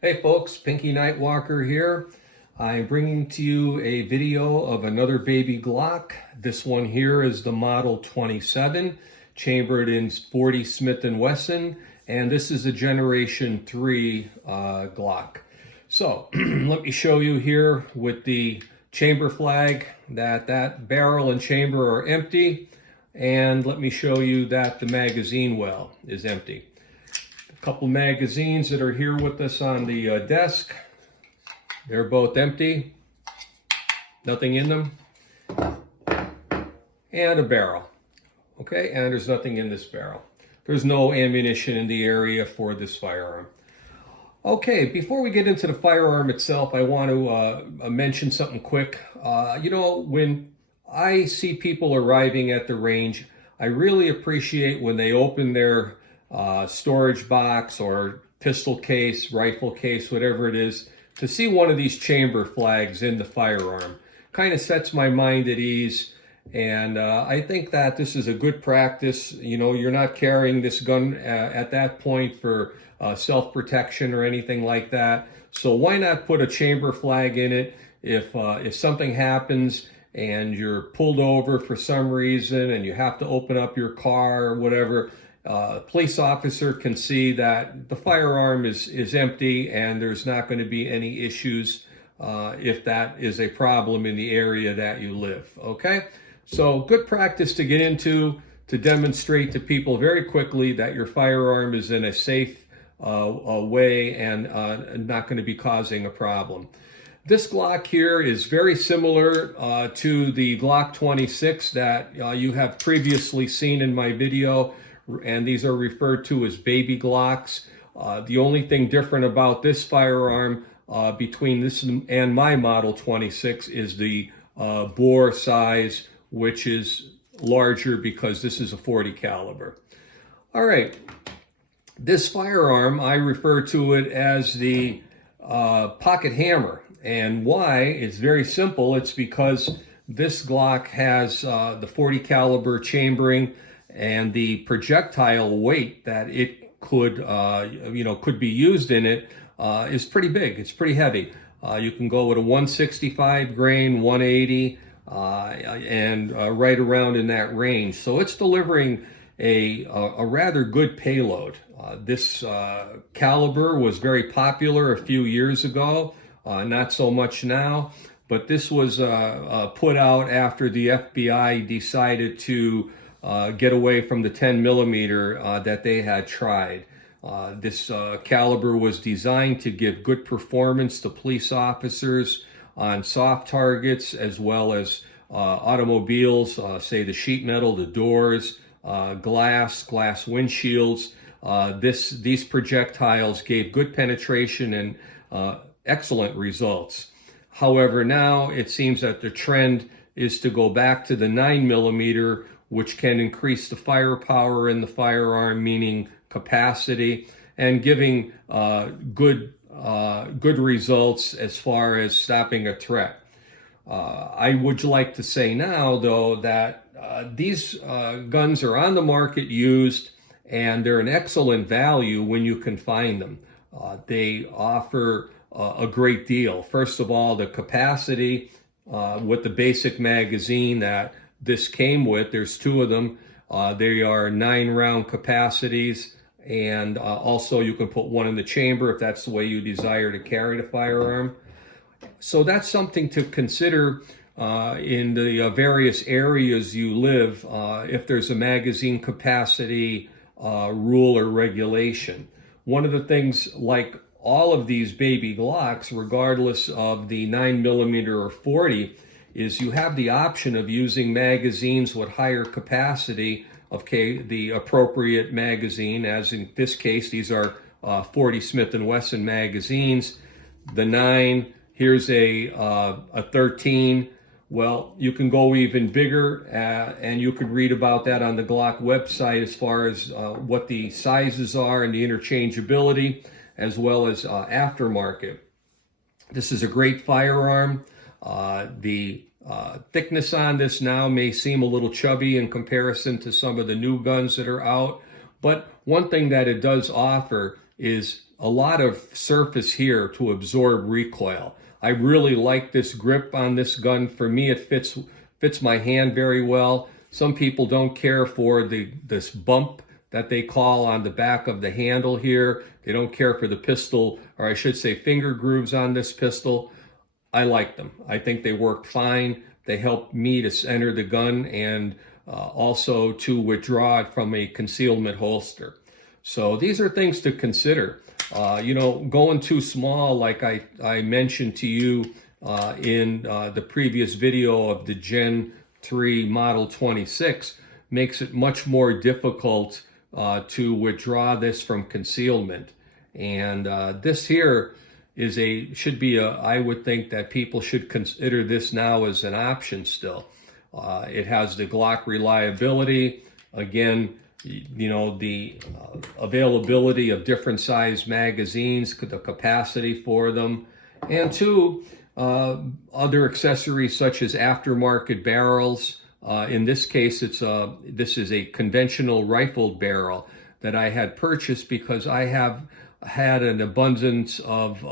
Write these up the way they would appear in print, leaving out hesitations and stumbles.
Hey folks, Pinky Nightwalker here. I'm bringing to you a video of another baby Glock. This one here is the Model 27, chambered in 40 Smith & Wesson, and this is a Generation 3 Glock. So let me show you here with the chamber flag that barrel and chamber are empty, and let me show you that the magazine well is empty. Couple magazines that are here with us on the desk. They're both empty. Nothing in them. And a barrel. Okay, and there's nothing in this barrel. There's no ammunition in the area for this firearm. Okay, before we get into the firearm itself, I want to mention something quick. When I see people arriving at the range, I really appreciate when they open their storage box or pistol case, rifle case, whatever it is, to see one of these chamber flags in the firearm. Kind of sets my mind at ease, and I think that this is a good practice. You know, you're not carrying this gun at that point for self-protection or anything like that. So why not put a chamber flag in it if something happens and you're pulled over for some reason and you have to open up your car or whatever. Police officer can see that the firearm is empty and there's not going to be any issues if that is a problem in the area that you live. Okay, so good practice to get into to demonstrate to people very quickly that your firearm is in a safe way and not going to be causing a problem. This Glock here is very similar to the Glock 26 that you have previously seen in my video, and these are referred to as baby Glocks. The only thing different about this firearm between this and my Model 26 is the bore size, which is larger because this is a 40 caliber. All right, this firearm, I refer to it as the pocket hammer. And why? It's very simple. It's because this Glock has the 40 caliber chambering, and the projectile weight that it could be used in it is pretty big. It's pretty heavy. You can go with a 165 grain, 180, and right around in that range. So it's delivering a rather good payload. This caliber was very popular a few years ago, not so much now, but this was put out after the FBI decided to get away from the 10 millimeter that they had tried. This caliber was designed to give good performance to police officers on soft targets as well as automobiles, say the sheet metal, the doors, glass windshields. These projectiles gave good penetration and excellent results. However, now it seems that the trend is to go back to the 9 millimeter, which can increase the firepower in the firearm, meaning capacity, and giving good results as far as stopping a threat. I would like to say now, though, that these guns are on the market used, and they're an excellent value when you can find them. They offer a great deal. First of all, the capacity with the basic magazine that this came with, there's two of them. They are 9-round capacities, and also you can put one in the chamber if that's the way you desire to carry the firearm. So that's something to consider in the various areas you live if there's a magazine capacity rule or regulation. One of the things, like all of these baby Glocks, regardless of the 9 millimeter or 40, is you have the option of using magazines with higher capacity of the appropriate magazine, as in this case, these are 40 Smith & Wesson magazines. The 9, here's a 13. Well, you can go even bigger, and you could read about that on the Glock website as far as what the sizes are and the interchangeability, as well as aftermarket. This is a great firearm. The thickness on this now may seem a little chubby in comparison to some of the new guns that are out, but one thing that it does offer is a lot of surface here to absorb recoil. I really like this grip on this gun. For me, it fits my hand very well. Some people don't care for this bump that they call on the back of the handle here. They don't care for the pistol, or I should say finger grooves on this pistol. I like them. I think they work fine. They help me to center the gun and also to withdraw it from a concealment holster. So these are things to consider. Going too small, like I mentioned to you in the previous video of the Gen 3 Model 26, makes it much more difficult to withdraw this from concealment. And this here should be I would think that people should consider this now as an option still. It has the Glock reliability. Again, the availability of different size magazines, the capacity for them, and two, other accessories such as aftermarket barrels. In this case, this is a conventional rifled barrel that I had purchased because I have had an abundance of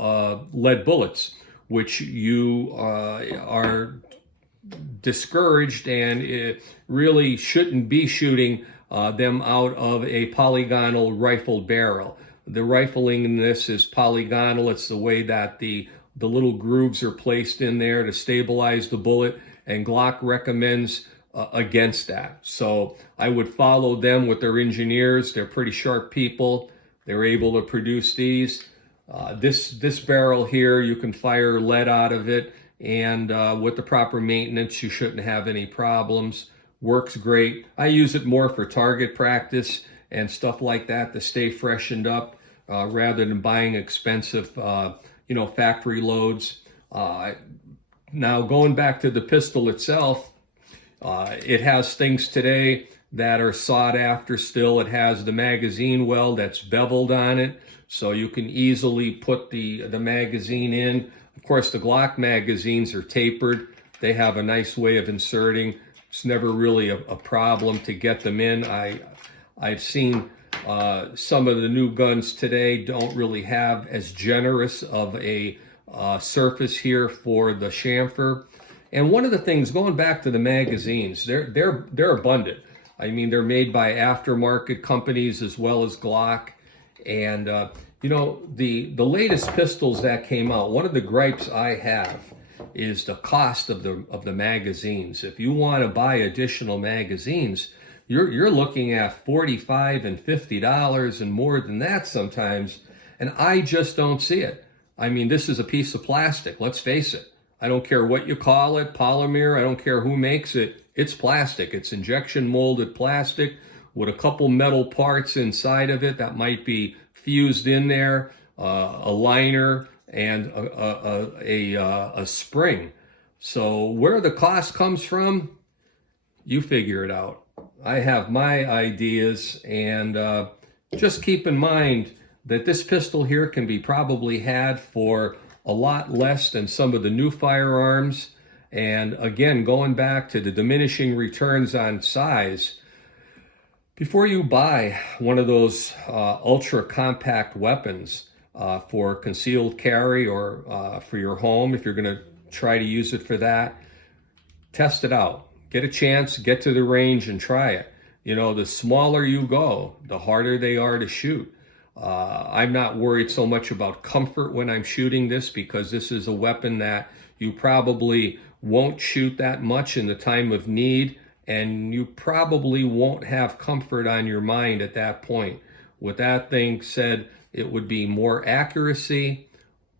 lead bullets, which you are discouraged, and it really shouldn't be shooting them out of a polygonal rifled barrel. The rifling in this is polygonal. It's the way that the little grooves are placed in there to stabilize the bullet, and Glock recommends against that. So I would follow them with their engineers. They're pretty sharp people. They're able to produce these. This barrel here, you can fire lead out of it, and with the proper maintenance, you shouldn't have any problems. Works great. I use it more for target practice and stuff like that to stay freshened up rather than buying expensive, factory loads. Now, going back to the pistol itself, it has things today that are sought after still. It has the magazine well that's beveled on it, so you can easily put the magazine in. Of course, the Glock magazines are tapered. They have a nice way of inserting. It's never really a problem to get them in. I've seen some of the new guns today don't really have as generous of a surface here for the chamfer. And one of the things, going back to the magazines, they're abundant. I mean, they're made by aftermarket companies as well as Glock. And the latest pistols that came out, one of the gripes I have is the cost of the magazines. If you want to buy additional magazines, you're looking at $45 and $50 and more than that sometimes, and I just don't see it. I mean, this is a piece of plastic, let's face it. I don't care what you call it, polymer, I don't care who makes it, it's plastic. It's injection molded plastic with a couple metal parts inside of it that might be fused in there, a liner, and a spring. So where the cost comes from, you figure it out. I have my ideas, and just keep in mind that this pistol here can be probably had for a lot less than some of the new firearms. And again, going back to the diminishing returns on size, before you buy one of those ultra compact weapons for concealed carry or for your home, if you're going to try to use it for that, test it out. Get a chance, get to the range and try it. The smaller you go, the harder they are to shoot. I'm not worried so much about comfort when I'm shooting this, because this is a weapon that you probably won't shoot that much in the time of need, and you probably won't have comfort on your mind at that point. With that thing said, it would be more accuracy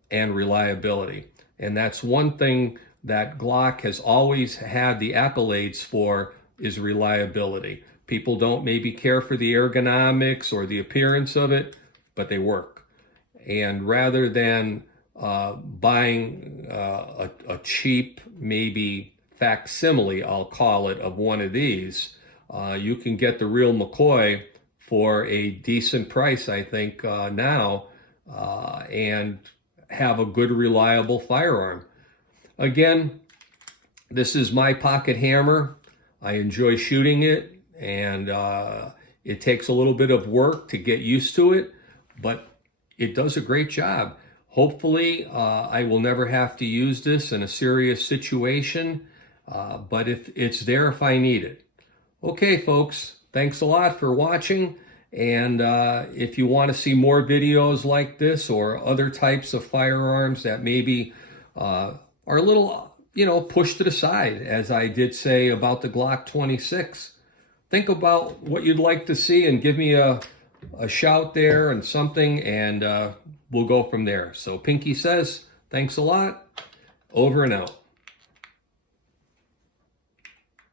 and reliability. And that's one thing that Glock has always had the accolades for, is reliability. People don't maybe care for the ergonomics or the appearance of it, but they work. And rather than buying a cheap, maybe facsimile, I'll call it, of one of these, you can get the real McCoy for a decent price, I think, now, and have a good, reliable firearm. Again, this is my pocket hammer. I enjoy shooting it, and it takes a little bit of work to get used to it, but it does a great job. Hopefully, I will never have to use this in a serious situation, but if it's there if I need it. Okay, folks, thanks a lot for watching. And if you want to see more videos like this or other types of firearms that maybe are a little, pushed to the side, as I did say about the Glock 26, think about what you'd like to see and give me a shout there and something, and we'll go from there. So Pinky says, thanks a lot. Over and out.